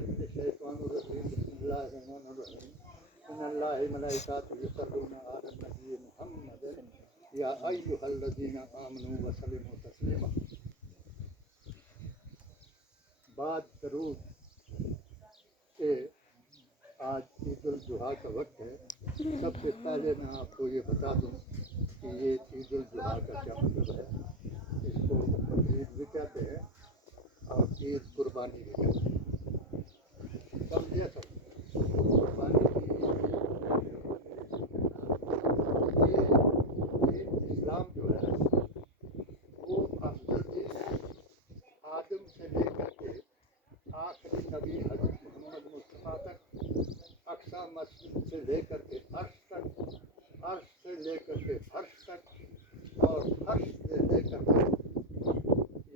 मिनश्शैतानिर्रजीम बिस्मिल्लाहिर्रहमानिर्रहीम इन्नल्लाहा व मलाइकातहु युसल्लूना अला नबी मुहम्मद या अय्युहल्लज़ीना आमनू वसल्लिमू तस्लीमा। बाद दरूद के आज ईद उल जुहा का वक्त है। सबसे पहले मैं आपको ये बता दूं कि ये ईद उल जुहा का क्या मतलब है। इसको ईद भी कहते हैं और ईद कुर्बानी भी कहते हैं। समझिए सब कुर्बानी की ये दीन इस्लाम जो है वो अफजल दीन है। आदम से लेकर के आखिरी नबी हज़रत मोहम्मद मुस्तफ़ा तक, अक्सा मस्जिद से लेकर के अर्श तक, अर्श से लेकर के फर्श तक और फर्श से लेकर के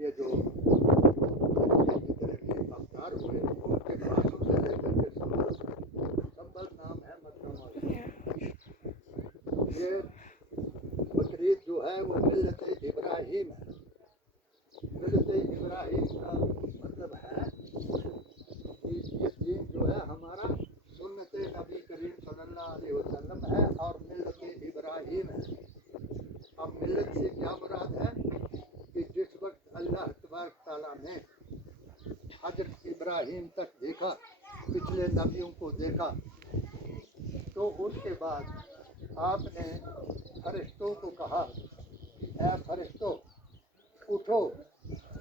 ये जो जितने भी अवतार हुए उनके बासों से लेकर के संभल नाम है मक्का मौजूद। ये बकरीद जो है वो मिल्लत इब्राहीम है। मिल्लत इब्राहीम का मतलब है कि ये दीन जो है हमारा सुन्नत नबी करीम सल्लल्लाहु अलैहि वसल्लम है और मिल्लत इब्राहीम है। अब मिल्लत से क्या मुराद है कि जिस वक्त अल्लाह तबारक तआला ने हज़रत इब्राहीम तक देखा, पिछले नबियों को देखा, तो उसके बाद आपने फरिश्तों को कहा कि ऐ फरिश्तों उठो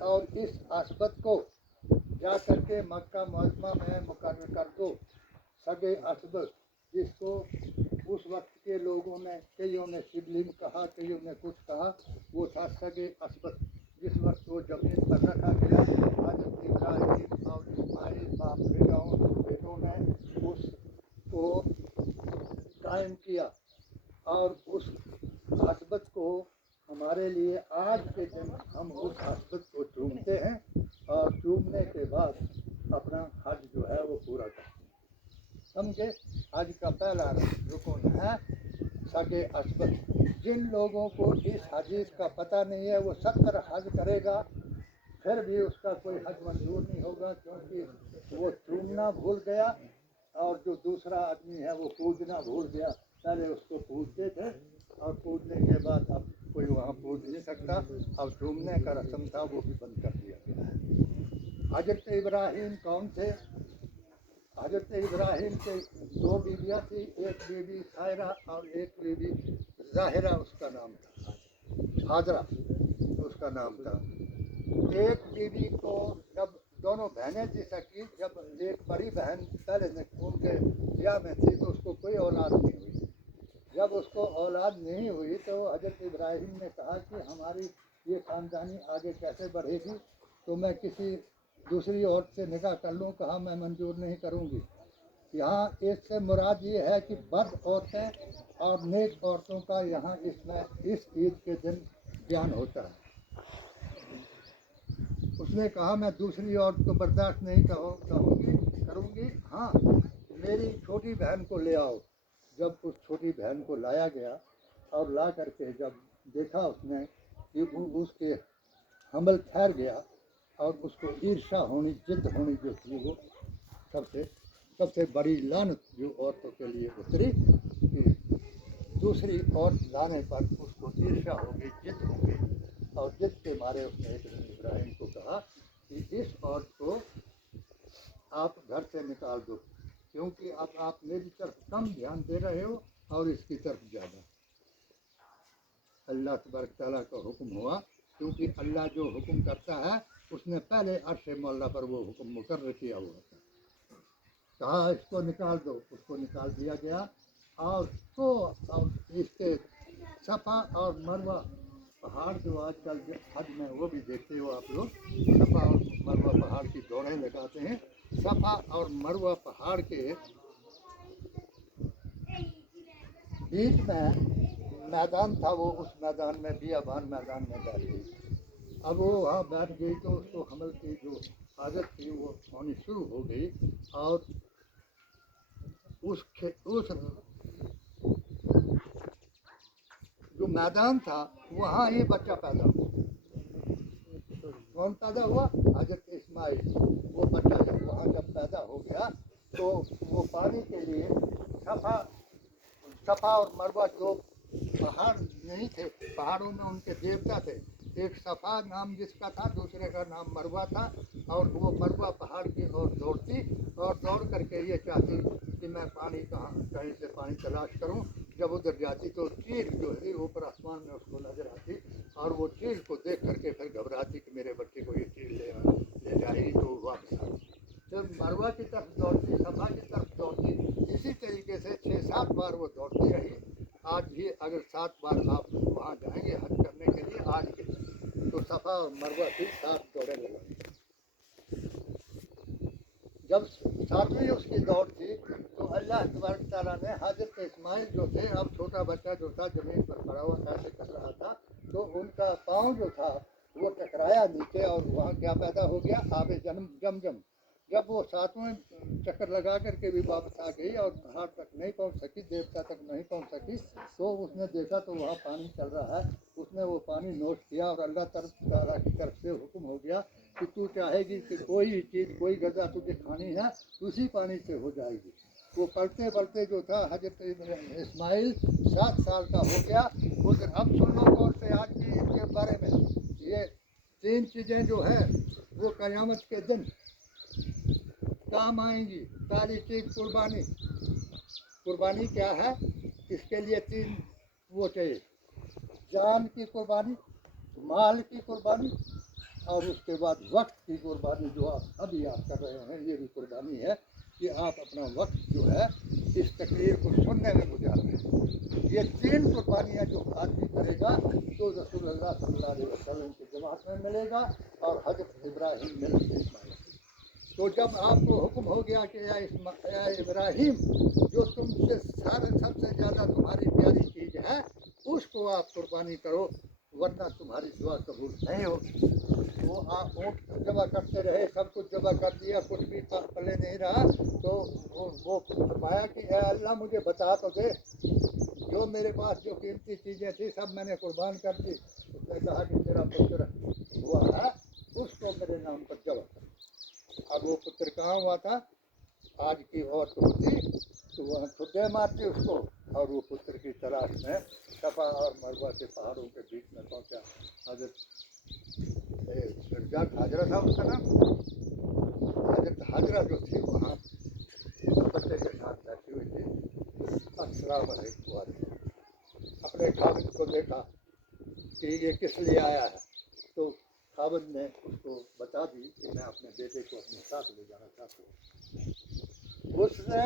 और इस असबत को जा करके मक्का मुअज़्ज़मा में मुकर्रर कर दो। सगे असबत जिसको उस वक्त के लोगों ने, कईयों ने शिवलिंग कहा, कईयों ने कुछ कहा, वो था सगे असबत। जिस वक्त वो जमीन पर रखा गया, हज़रत इब्राहीम और इस्माइल बाप बेटों ने उसको कायम किया और उस असबत को हमारे लिए आज के दिन हम उस असबत को चूमते हैं और चूमने के बाद अपना हज जो है वो पूरा करते हैं। समझे? हज का पहला रुकन है सगे असबत। जिन लोगों को इस हदीस का पता नहीं है वो 70 हज करेगा फिर भी उसका कोई हज मंजूर नहीं होगा, क्योंकि वो चूमना भूल गया और जो दूसरा आदमी है वो पूजना भूल गया। पहले उसको पूजते थे और पूजने के बाद अब कोई वहाँ पूज नहीं सकता। अब चूमने का रस्म था वो भी बंद कर दिया गया है। हज़रत इब्राहीम कौन थे? हज़रत इब्राहीम के 2 बीवियाँ थी, एक बीवी सायरा और एक बीवी ज़ाहिरा उसका नाम था, हाजरा उसका नाम था। एक बीवी को जब दोनों बहनें थी सकी, जब एक बड़ी बहन पहले उनके ब्याह में थी तो उसको कोई औलाद नहीं हुई। जब उसको औलाद नहीं हुई तो हज़रत इब्राहीम ने कहा कि हमारी ये ख़ानदानी आगे कैसे बढ़ेगी, तो मैं किसी दूसरी औरत से निकाह कर लूँ। कहा मैं मंजूर नहीं करूँगी। यहाँ इससे मुराद ये है कि बद औरतें और नेक औरतों का यहाँ इसमें इस ईद के दिन ज्ञान होता है। उसने कहा मैं दूसरी औरत को बर्दाश्त नहीं करूँगी। हाँ, मेरी छोटी बहन को ले आओ। जब उस छोटी बहन को लाया गया और ला करके जब देखा उसने कि उसके हमल ठहर गया और उसको ईर्ष्या होनी, जिद होनी जो थी, वो सबसे बड़ी लानत जो औरतों के लिए उतरी कि दूसरी औरत लाने पर उसको ईर्ष्या हो गई, जिद हो गई और जिद के मारे उसने एक दिन इब्राहीम को कहा कि इस औरत को आप घर से निकाल दो, क्योंकि अब आप मेरी तरफ कम ध्यान दे रहे हो और इसकी तरफ ज़्यादा। अल्लाह तबारक तआला का हुक्म हुआ, क्योंकि अल्लाह जो हुक्म करता है उसने पहले अर्श मौला पर वो हुक्म मुकर्रर किया हुआ था। कहा इसको निकाल दो, उसको निकाल दिया गया। और तो और इसके सफ़ा और मरवा पहाड़ जो आजकल हज में वो भी देखते हो आप लोग, सफ़ा और मरवा पहाड़ की दौड़ें लगाते हैं। सफ़ा और मरवा पहाड़ के बीच में मैदान था, वो उस मैदान में बियाबान मैदान में बैठ गई। अब वो वहाँ बैठ गई तो उसको हमल की जो आदत थी वो होनी शुरू हो गई और उस जो मैदान था वहाँ ही बच्चा पैदा हुआ। कौन पैदा हुआ? हज़रत इस्माइल, वो बच्चा जब वहाँ जब पैदा हो गया तो वो पानी के लिए सफ़ा और मरवा दो पहाड़ नहीं थे, पहाड़ों में उनके देवता थे। एक सफ़ा नाम जिसका था, दूसरे का नाम मरवा था। और वो मरवा पहाड़ की ओर दौड़ती और दौड़ करके ये चाहती कि मैं पानी कहीं से पानी तलाश करूं। जब उधर जाती तो चील जो है ऊपर आसमान में उसको नजर आती और वो चील को देख करके फिर घबराती कि मेरे बच्चे को ये चील ले जाएगी, तो वापस आती। जब मरवा की तरफ दौड़ती, सफ़ा की तरफ दौड़ती, इसी तरीके से 6-7 बार वो दौड़ती रही। आज भी अगर 7 बार आप वहाँ जाएंगे हज करने के लिए आज के दिन, तो सफ़ा और मरवा की 7 दौड़े लगाएंगे। जब 7वीं उसकी दौड़ थी तो अल्लाह तबारक तआला ने हज़रत इस्माइल जो थे, अब छोटा बच्चा जो था ज़मीन पर पड़ा हुआ कैसे कर रहा था, तो उनका पाँव जो था वो टकराया नीचे और वहाँ क्या पैदा हो गया, आबे जमजम। जब वो 7वें चक्कर लगा करके भी वापस आ गई और पहाड़ तक नहीं पहुँच सकी, देवता तक नहीं पहुँच सकी, तो उसने देखा तो वहाँ पानी चल रहा है। उसने वो पानी नोट किया और अल्लाह ताला की तरफ से हुक्म हो गया कि तू चाहेगी कि कोई चीज़, कोई गज़ा तुझे खानी है, उसी पानी से हो जाएगी। वो पढ़ते पढ़ते जो था हजरत इस्माइल 7 साल का हो गया। उधर अब सुन लो गौर से आज की इसके बारे में, ये 3 चीज़ें जो है वो क़यामत के दिन काम आएंगी। पहली चीज़ कुर्बानी। कुर्बानी क्या है, इसके लिए 3 वो चाहिए, जान की कुर्बानी, माल की कुर्बानी और उसके बाद वक्त की कुर्बानी। जो आप अभी आप कर रहे हैं ये भी कुर्बानी है कि आप अपना वक्त जो है इस तकरीर को सुनने में गुजार रहे हैं। ये 3 कुर्बानियाँ जो आदमी करेगा तो रसूलुल्लाह सल्लल्लाहु अलैहि वसल्लम की जमात में मिलेगा और हज़रत इब्राहीम मिलेगा। तो जब आपको हुक्म हो गया कि या इब्राहीम, जो तुमसे सबसे ज़्यादा तुम्हारी प्यारी चीज़ है उसको आप कुर्बानी करो, वरना तुम्हारी दुआ कबूल नहीं होगी। वो आप ऊँट जबा करते रहे, सब कुछ जबा कर दिया, कुछ भी पले नहीं रहा। तो वो फरमाया कि ऐ अल्लाह मुझे बता तो दे, जो मेरे पास जो कीमती चीज़ें थी सब मैंने कुर्बान कर दी। उसने कहा कि तेरा पुत्र हुआ है, उसको मेरे नाम पर जबा कर। अब वो पुत्र कहाँ हुआ था, आज की औरत होती तो वह खुदे मारती उसको, और वो पुत्र की तलाश में सफ़ा और मरवा के पहाड़ों के बीच में पहुंचा। हजरत हाजरा था उसका नाम। हजरत हाजरा जो थी वहाँ बच्चे के साथ बैठी हुई थी। अस्सलाम वालेकुम हुआ, अपने खाविद को देखा कि ये किस लिए आया है, तो खाविद ने उसको बता दी कि मैं अपने बेटे को अपने साथ ले जाना चाहता हूँ। उसने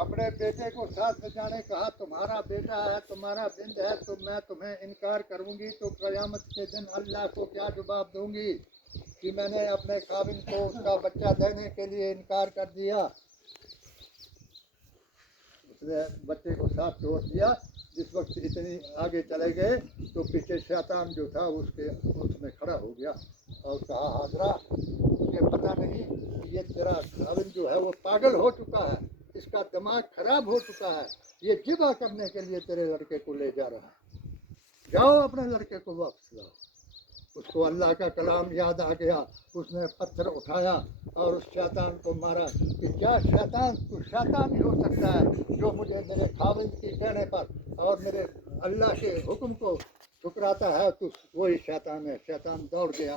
अपने बेटे को साथ ले जाने कहा, तुम्हारा बेटा है, तुम्हारा बिंद है, तो मैं तुम्हें इनकार करूंगी तो क़यामत के दिन अल्लाह को क्या जवाब दूंगी कि मैंने अपने खाविद को उसका बच्चा देने के लिए इनकार कर दिया। उसने बच्चे को साथ छोड़ दिया। जिस वक्त इतनी आगे चले गए तो पीछे शैतान जो था उसमें खड़ा हो गया और कहा, हाजरा मुझे पता नहीं कि ये तेरा खाविद जो है वो पागल हो चुका है, इसका दिमाग खराब हो चुका है, ये जिबा करने के लिए तेरे लड़के को ले जा रहा है, जाओ अपने लड़के को वापस लाओ। उसको अल्लाह का कलाम याद आ गया, उसने पत्थर उठाया और उस शैतान को मारा कि क्या शैतान, तू शैतान ही हो सकता है जो मुझे मेरे खाविद की कहने पर और मेरे अल्लाह के हुक्म को ठुकराता है, तो वही शैतान है। शैतान दौड़ गया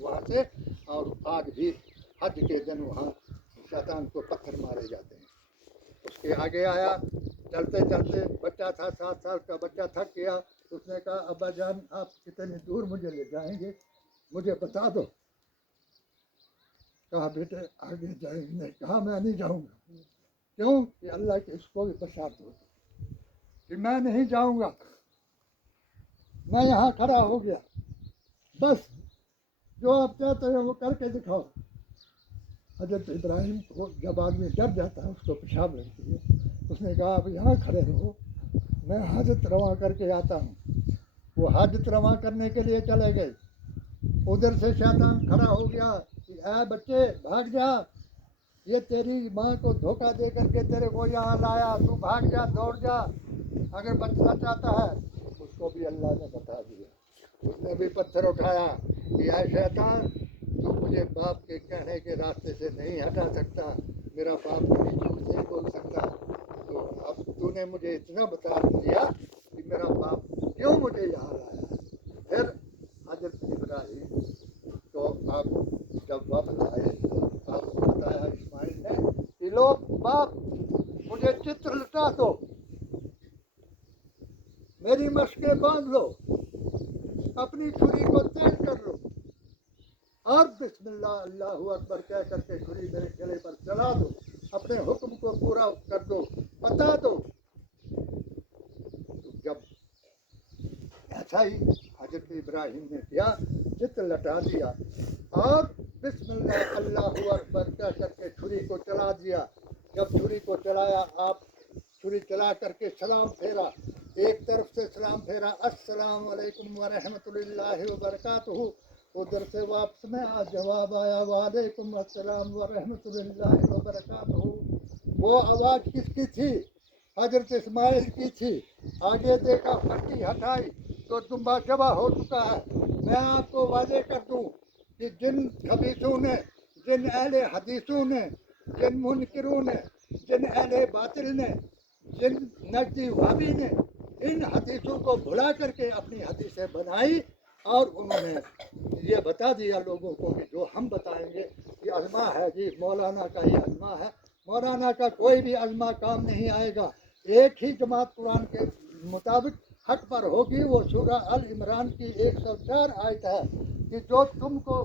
वहाँ से, और आज भी हज के दिन वहाँ शैतान को पत्थर मारे जाते हैं। उसके आगे आया, चलते चलते बच्चा था, 7 साल का बच्चा, थक गया। उसने कहा, अब्बा जान आप कितनी दूर मुझे ले जाएंगे, मुझे बता दो। कहा, बेटे आगे जाएंगे। कहा, मैं नहीं जाऊंगा। क्यों? कि अल्लाह के इसको भी बशा दो कि मैं नहीं जाऊंगा, मैं यहाँ खड़ा हो गया, बस जो आप चाहते हो वो करके दिखाओ। हजरत इब्राहीम को जब आदमी डर जाता है उसको पेशाब लगती है। उसने कहा, अब यहाँ खड़े रहो, मैं हाजत रवा करके आता हूँ। वो हाजत रवा करने के लिए चले गए। उधर से शैतान खड़ा हो गया कि ऐ बच्चे भाग जा, ये तेरी माँ को धोखा दे करके तेरे को यहाँ लाया, तू भाग जा, दौड़ जा, अगर बचना चाहता है। उसको भी अल्लाह ने बता दिया। उसने भी पत्थर उठाया कि ऐ शैतान, तो मुझे बाप के कहने के रास्ते से नहीं हटा सकता, मेरा बाप कभी झूठ नहीं बोल सकता। तो अब तूने मुझे इतना बता दिया कि मेरा बाप क्यों मुझे यहाँ लाया। फिर हजरत इब्राहिम तो आप जब वापस आए तो आपको बताया इस्माइल ने कि लो बाप मुझे चित्र लटा दो, मेरी मशकें बांध लो, अपनी छुरी को तेज कर लो और बिस्मिल्लाह अल्लाहु अकबर कह करके छुरी मेरे गले पर चला दो, अपने हुक्म को पूरा कर दो, बता दो। तो जब ऐसा ही हजरत इब्राहिम ने किया, चित्र लटा दिया और बिस्मिल्लाह अल्लाहु अकबर कह करके छुरी को चला दिया। जब छुरी को चलाया, आप छुरी चला करके सलाम फेरा, एक तरफ से सलाम फेरा अस्सलाम वालेकुम व रहमतुल्लाहि व बरकातहू, उधर से वापस में जवाब आया वालेकुम अस्सलाम व रहमतुल्लाहि व बरकातहू। वो आवाज़ किसकी थी? हजरत इस्माइल की थी। आगे देखा, फट्टी हटाई तो दुम्बा जबा हो चुका है। मैं आपको वादे कर दूं कि जिन खबीसों ने, जिन अहले हदीसों ने, जिन मुनकिरों ने, जिन अहले बातिल ने, जिन नजदी वाबी ने इन हदीसों को भुला करके अपनी हदीसें बनाई और उन्होंने ये बता दिया लोगों को कि जो हम बताएंगे ये अज़मा है जी, मौलाना का ये अज़मा है। मौलाना का कोई भी अज़मा काम नहीं आएगा। एक ही जमात कुरान के मुताबिक हक पर होगी, वो सूरह अल इमरान की 104 आयत है कि जो तुमको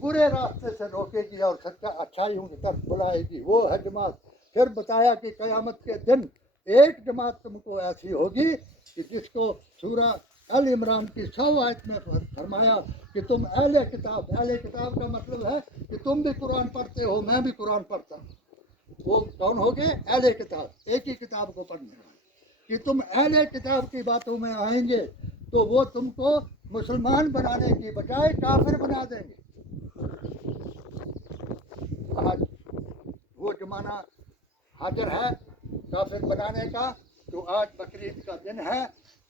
बुरे रास्ते से रोकेगी और सच्चा अच्छाइयों की तरफ बुलाएगी, वो है जमात। फिर बताया कि क़यामत के दिन एक जमात तुमको ऐसी होगी कि जिसको सूरह अल इमरान की 100 आयत में फरमाया कि तुम अहले किताब, अहले किताब का मतलब है कि तुम भी कुरान पढ़ते हो, मैं भी कुरान पढ़ता हूँ। वो कौन हो गए? अहले किताब, एक ही किताब को पढ़ने वाले। कि तुम अहले किताब की बातों में आएंगे तो वो तुमको मुसलमान बनाने की बजाय काफिर बना देंगे। आज वो जमाना हाजिर है काफिर बनाने का। तो आज बकरीद का दिन है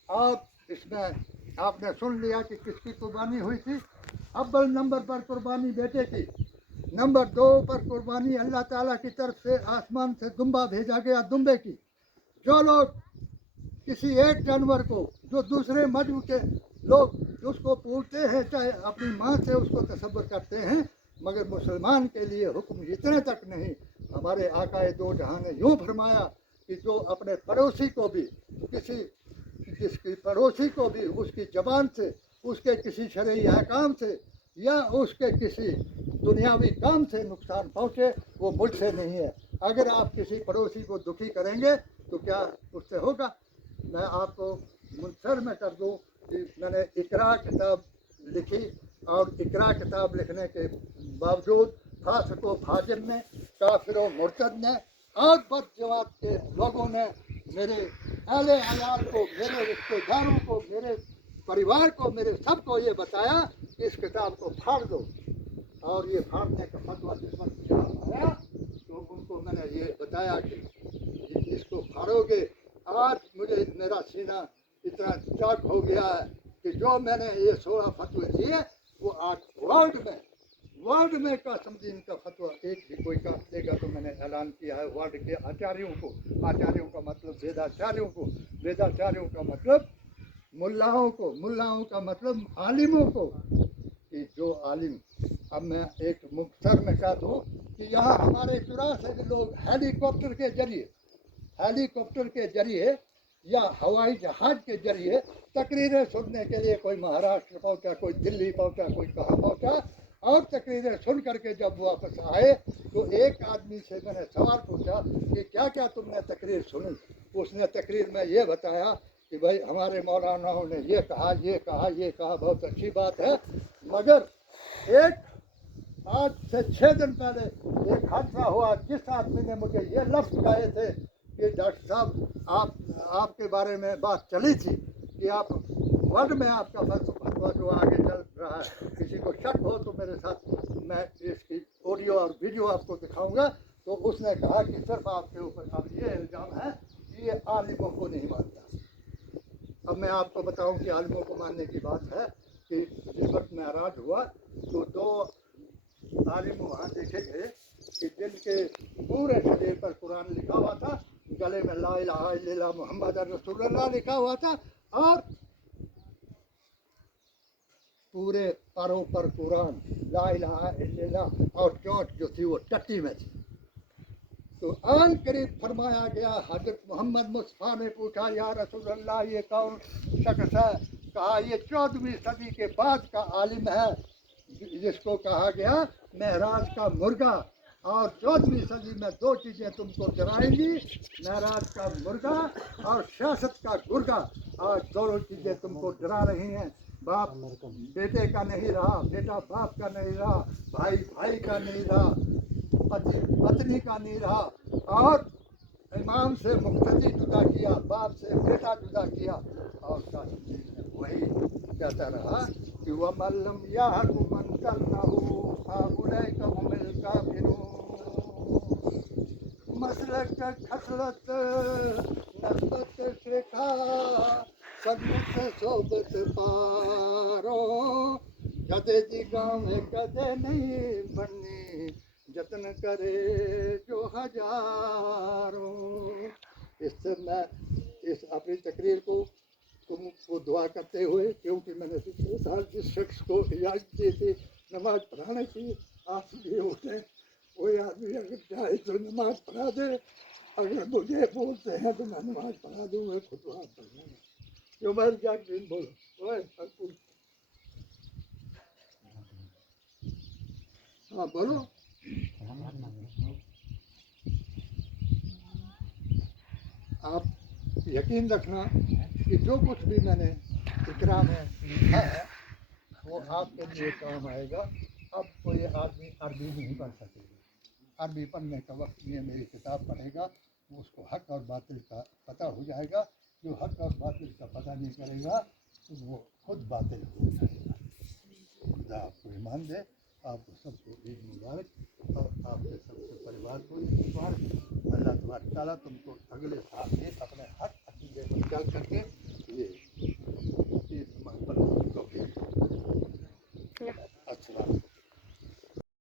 और इसमें आपने सुन लिया कि किसकी कुर्बानी हुई थी। अव्वल नंबर पर कुर्बानी बेटे की, नंबर 2 पर कुर्बानी अल्लाह ताला की तरफ से आसमान से दुम्बा भेजा गया, दुम्बे की। जो लोग किसी एक जानवर को जो दूसरे मजहब के लोग उसको पूछते हैं, चाहे अपनी माँ से उसको तसव्वुर करते हैं, मगर मुसलमान के लिए हुक्म इतने तक नहीं। हमारे आकाए दो जहां ने यूँ फरमाया कि जो अपने पड़ोसी को भी जिसकी पड़ोसी को भी उसकी ज़बान से, उसके किसी शरई अहकाम से या उसके किसी दुनियावी काम से नुकसान पहुँचे, वो मुझसे नहीं है। अगर आप किसी पड़ोसी को दुखी करेंगे तो क्या उससे होगा? मैं आपको मुनसर में कर दूँ कि मैंने इकरा किताब लिखी और इकरा किताब लिखने के बावजूद फासिक व फाजिर ने, काफिर व मुर्तद ने और बदजमात के लोगों ने मेरे अहले अयाल को, मेरे रिश्तेदारों को, मेरे परिवार को, मेरे सबको ये बताया कि इस किताब को फाड़ दो। और ये फाड़ने का फतवा जिस वक्त आया तो उनको मैंने ये बताया कि इसको फाड़ोगे। आज मुझे मेरा सीना इतना चाक हो गया है कि जो मैंने ये 16 फतवे दिए वो आज वर्ल्ड में कासिम दीन का फतवा एक भी कोई काम देगा तो मैंने ऐलान किया है वर्ल्ड के आचार्यों को। आचार्यों का मतलब वेदाचार्यों को, वेदाचार्यों का मतलब मुल्लाओं को, मुल्लाओं का मतलब आलिमों को। कि जो आलिम, अब मैं एक मुख्तर में कह दूँ कि यहाँ हमारे 84 लोग हेलीकॉप्टर के जरिए या हवाई जहाज के जरिए तकरीरें सुनने के लिए, कोई महाराष्ट्र पहुंचा, कोई दिल्ली पहुंचा, कोई कहाँ पहुंचा, और तकरीरें सुन करके जब वापस आए तो एक आदमी से मैंने सवाल पूछा कि क्या क्या तुमने तकरीर सुनी। उसने तकरीर में ये बताया कि भाई हमारे मौलानाओं ने ये कहा, ये कहा, ये कहा, बहुत अच्छी बात है, मगर एक आज से 6 दिन पहले एक हादसा हुआ। जिस आदमी ने मुझे ये लफ्ज़ कहे थे कि डॉक्टर साहब आपके बारे में बात चली थी कि आप वर्ल्ड में आपका फतवा जो आगे चल रहा है, किसी को शक हो तो मेरे साथ मैं इसकी ऑडियो और वीडियो आपको दिखाऊंगा। तो उसने कहा कि सिर्फ आपके ऊपर अब ये इल्ज़ाम है कि ये आलिमों को नहीं मानता। अब मैं आपको बताऊं कि आलिमों को मानने की बात है कि जिस वक्त मेराज हुआ तो 2 आलिम वहाँ देखेंगे कि जिनके पूरे शरीर पर कुरान लिखा हुआ था, गले में ला इलाहा इल्लल्लाह मुहम्मद रसूलुल्लाह लिखा हुआ था, और पूरे पैरों पर कुरान ला इलाहा इल्लल्लाह, और चोट जो थी वो टट्टी में थी। तो आन करीब फरमाया गया, हजरत मोहम्मद मुस्तफ़ा ने पूछा, या रसूल अल्लाह ये कौन शख्स है? कहा ये 14वीं सदी के बाद का आलिम है, जिसको कहा गया महराज का मुर्गा। और 14वीं सदी में दो चीज़ें तुमको डराएंगी, महराज का मुर्गा और सियासत का गुर्गा। आज दोनों चीज़ें तुमको डरा रही हैं। बाप बेटे का नहीं रहा, बेटा बाप का नहीं रहा, भाई भाई का नहीं रहा, पति पत्नी का नहीं रहा, और इमाम से मुक्तदी जुदा किया, बाप से बेटा जुदा किया, और वही कहता रहा कि वमल्लम याहकुमन कल्लहु फाउलैका हुमुल काफिरून। मसलक खसलत नस्बत शेखा सन्नत सोबत पारो, कदे जी गाँव में कदे नहीं बननी, जतन करे जो हजारों। इस अपनी तकरीर को तुमको दुआ करते हुए, क्योंकि मैंने पिछले साल जिस शख्स को इजाज़त दी थी नमाज पढ़ाने की, आप भी उठे, कोई आदमी अगर चाहे तो नमाज पढ़ा दे। अगर मुझे बोलते हैं तो मैं नमाज पढ़ा दूँगा, खुतबा पढ़ना जो मर जा दिन बोलो। हाँ बोलो। आप यकीन रखना कि जो कुछ भी मैंने इकरा में लिखा है वो आपके लिए काम आएगा। अब कोई आदमी अरबी नहीं पढ़ सकेगा, अरबी पढ़ने का वक्त ये मेरी किताब पढ़ेगा, उसको हक और बातिल का पता हो जाएगा। जो हक और बातिल का पता नहीं करेगा तो वो खुद बातिल हो जाएगा। खुदा आपको ईमान दे, आपको सबको ईद मुबारक, और आपके सबके परिवार को ईद मुबारक। अल्लाह तबारक तआला तुमको अगले साल में अपने हक अकीदे पर चल करके ये